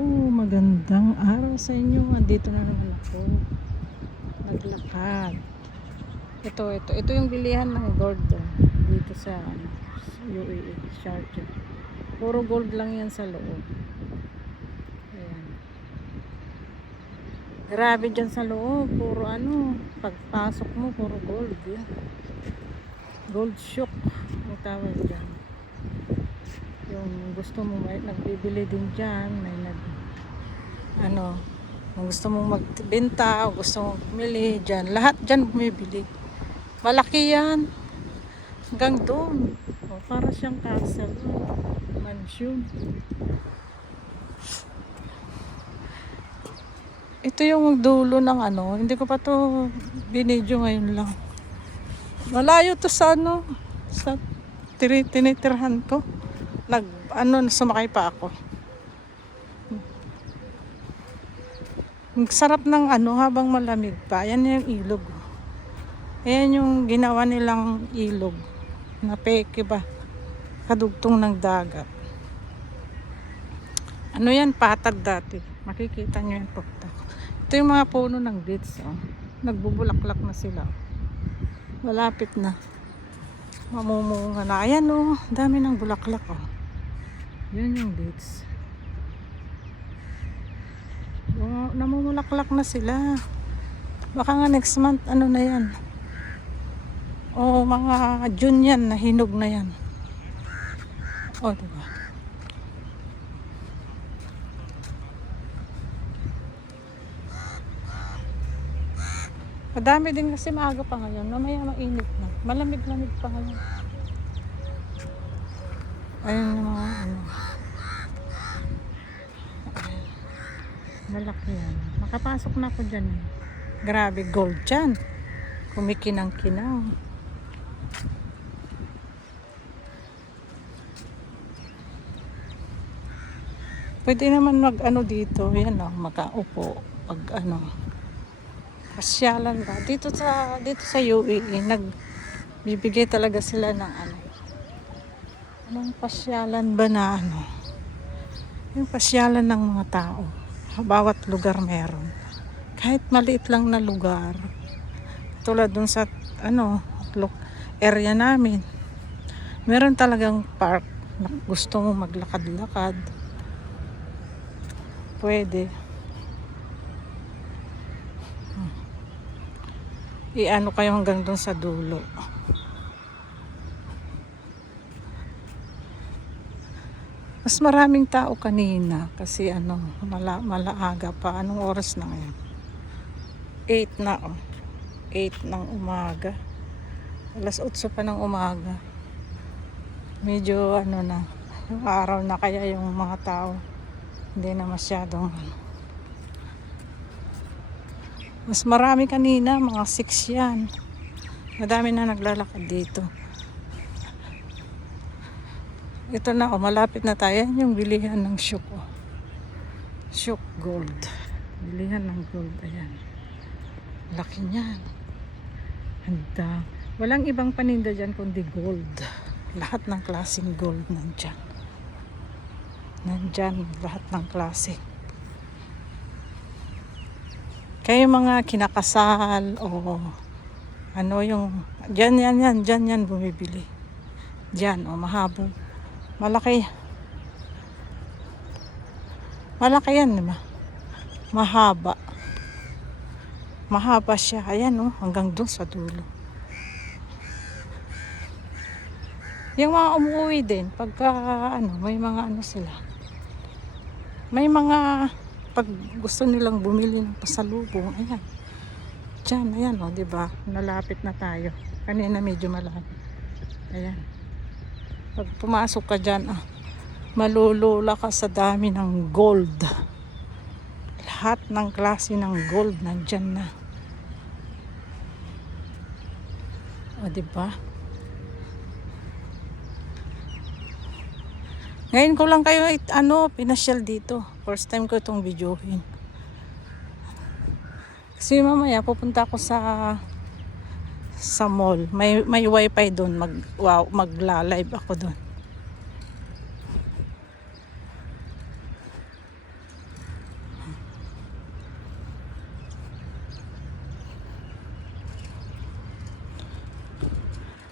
Hello, magandang araw sa inyo. Andito na naman ako. Naglakad. Ito yung bilihan ng gold dito sa UAE, Sharjah. Puro gold lang yan sa loob. Ayan. Grabe dyan sa loob. Puro pagpasok mo, puro gold. Yan. Gold shock ang tawag dyan. Yung gusto mo nagbibili din dyan, may kung gusto mong magbenta o gusto mong bumili dyan, lahat dyan bumibili. Malaki yan hanggang doon. Para siyang castle, mansion. Ito yung dulo ng hindi ko pa to binidyo ngayon lang. Malayo to sa sa tinitirhan ko. Sumakay pa ako. Ang sarap ng habang malamig pa. Ayan yung ilog. Ayan yung ginawa nilang ilog. Na peke ba? Kadugtong ng dagat. Yan? Patag dati. Makikita nyo yung pagtak. Ito yung mga puno ng dates. Nagbubulaklak na sila. Malapit na. Mamumunga na. Ayan dami ng bulaklak Yun yung dates. Namumulaklak na sila. Baka nga next month na yan. Mga June yan, nahinog na yan. Diba? Madami din kasi maaga pa ngayon. Mamaya mainit na. Malamig-lamig pa ngayon. Ayun yung mga malaki yan. Makapasok na ako dyan. Grabe gold dyan. Kumikinang-kinang. Pwede naman dito. Yan makaupo. Pag pasyalan ba. Dito sa UAE, nagbibigay talaga sila ng Anong pasyalan ba na yung pasyalan ng mga tao. Bawat lugar meron. Kahit maliit lang na lugar. Tulad dun sa area namin. Meron talagang park na gusto mo maglakad-lakad. Pwede. Kayo hanggang dun sa dulo. Mas maraming tao kanina kasi malaaga pa. Anong oras na ngayon? 8 na 8 ng umaga. Alas 8 pa ng umaga. Medyo na. Yung araw na kaya yung mga tao hindi na masyadong Mas marami kanina, mga 6 yan. Madami na naglalakad dito. Ito na malapit na tayo. Yung bilihan ng Shuk. Shuk Gold. Bilihan ng gold. Ayan. Laki niyan. Handa. Walang ibang paninda dyan kundi gold. Lahat ng klaseng gold nandyan. Nandyan lahat ng klase. Kaya mga kinakasal o yung dyan yan bumibili. Dyan mahaba. Malaki yan, diba? Mahaba siya. Ayan hanggang doon sa dulo. Yung mga umuwi din pagka may mga sila. May mga pag gusto nilang bumili ng pasalubong, ayan. Diyan, ayan diba? Nalapit na tayo. Kanina medyo malapit. Ayan. Pag pumasok ka dyan, malulula ka sa dami ng gold. Lahat ng klase ng gold nandyan na. Diba? Ngayon ko lang kayo pinasyal dito. First time ko itong videohin. Kasi mamaya pupunta ako sa mall. May wifi doon. Magla-live ako doon.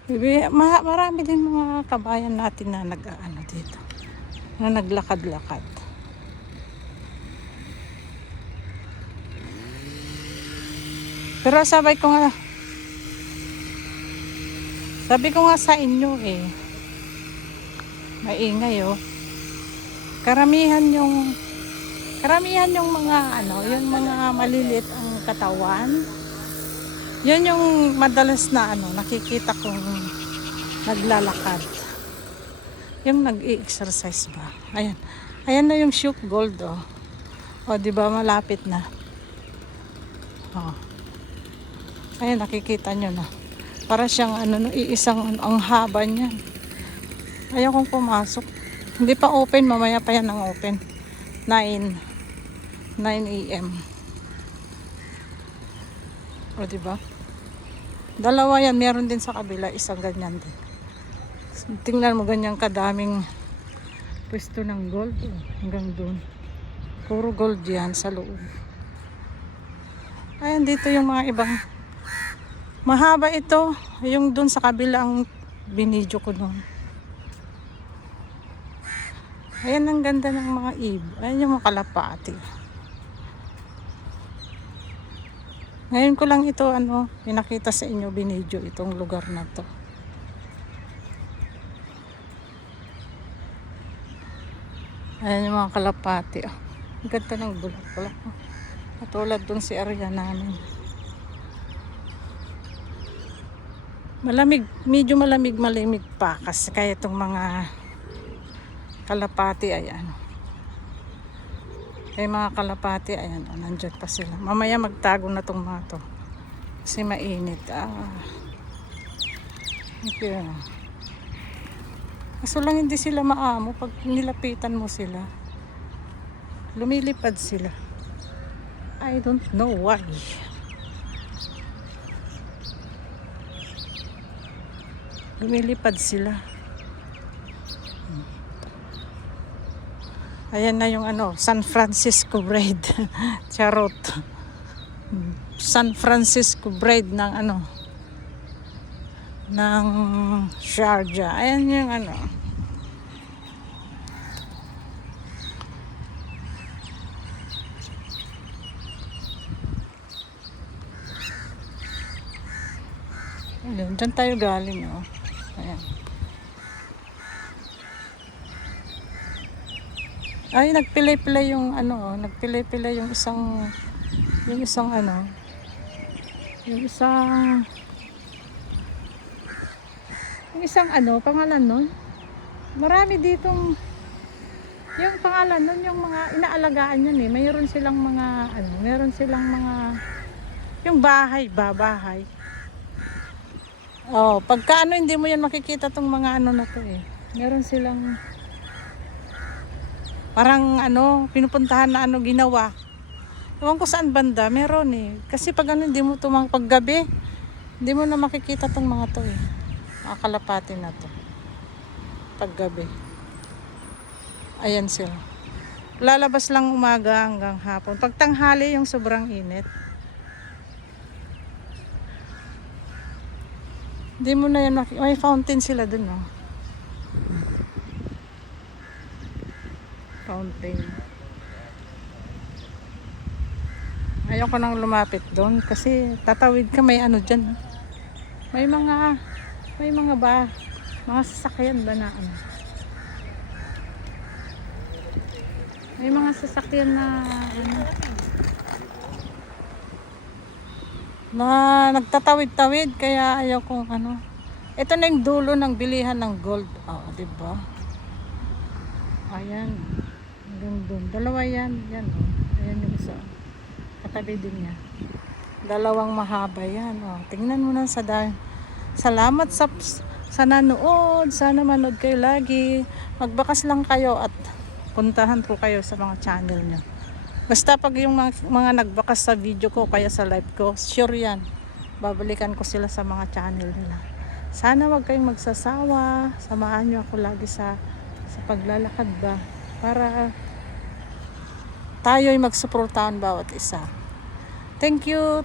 Marami din mga kabayan natin na nag-ano dito, na naglakad-lakad. Pero sabi ko nga sa inyo maingay karamihan yung mga yung mga maliliit ang katawan. Yun yung madalas na nakikita kong naglalakad. Yung nag-i-exercise ba. Ayan na yung Shook Gold di ba malapit na. Ayan, nakikita nyo na. Para siyang iisang ang haba niya. Ayaw kong pumasok. Hindi pa open, mamaya pa yan ang open. 9 AM. Diba? Dalawa yan, meron din sa kabila, isang ganyan din. Tingnan mo ganyang kadaming pwesto ng gold hanggang doon. Puro gold yan sa loob. Ayan, dito yung mga ibang mahaba ito, yung doon sa kabila ang binidyo ko doon. Ayan, ang ganda ng mga ayan yung mga kalapati. Ngayon ko lang ito pinakita sa inyo, binidyo itong lugar na to. Ayan yung mga kalapati. Ang ganda ng bulak-bulak. Katulad dun si area namin. Medyo malamig pa kasi kaya itong mga kalapati mga kalapati nandyan pa sila. Mamaya magtago na tong mga to kasi mainit. Okay. Kaso lang hindi sila maamo pag nilapitan mo sila. Lumilipad sila. I don't know why. Lumilipad sila. Ayan na yung San Francisco braid. Charot. San Francisco braid ng ng Sharjah. Ayan yung Diyan tayo galing Ayan. Ay, nagpilay-pilay yung nagpilay-pilay yung isang pangalan nun. Marami ditong yung pangalan nun, yung mga inaalagaan yun mayroon silang mga yung bahay. Pagka hindi mo yan makikita tong mga na to meron silang parang pinupuntahan na ginawa. Ewan ko saan banda, meron kasi pag hindi mo paggabi, hindi mo na makikita tong mga to mga kalapati na to paggabi. Ayan sila, lalabas lang umaga hanggang hapon. Pag tanghali yung sobrang init, hindi mo na yan may fountain sila dun fountain. Ayaw ko nang lumapit doon kasi tatawid ka, may dyan. May mga sasakyan ba na may mga sasakyan na nagtatawid-tawid, kaya ayaw kong ito na yung dulo ng bilihan ng gold. Diba? Ayan. Hanggang doon. Dalawa yan. Ayan yung isa. Katabi din niya. Dalawang mahaba yan. Tingnan mo na sa dahil. Salamat sa nanood. Sana manood kayo lagi. Magbakas lang kayo at puntahan ko kayo sa mga channel nyo. Basta pag yung mga nagbakas sa video ko kaya sa live ko, sure yan. Babalikan ko sila sa mga channel nila. Sana wag kayong magsasawa. Samahan nyo ako lagi sa paglalakad ba, para tayo'y magsuportahan bawat isa. Thank you.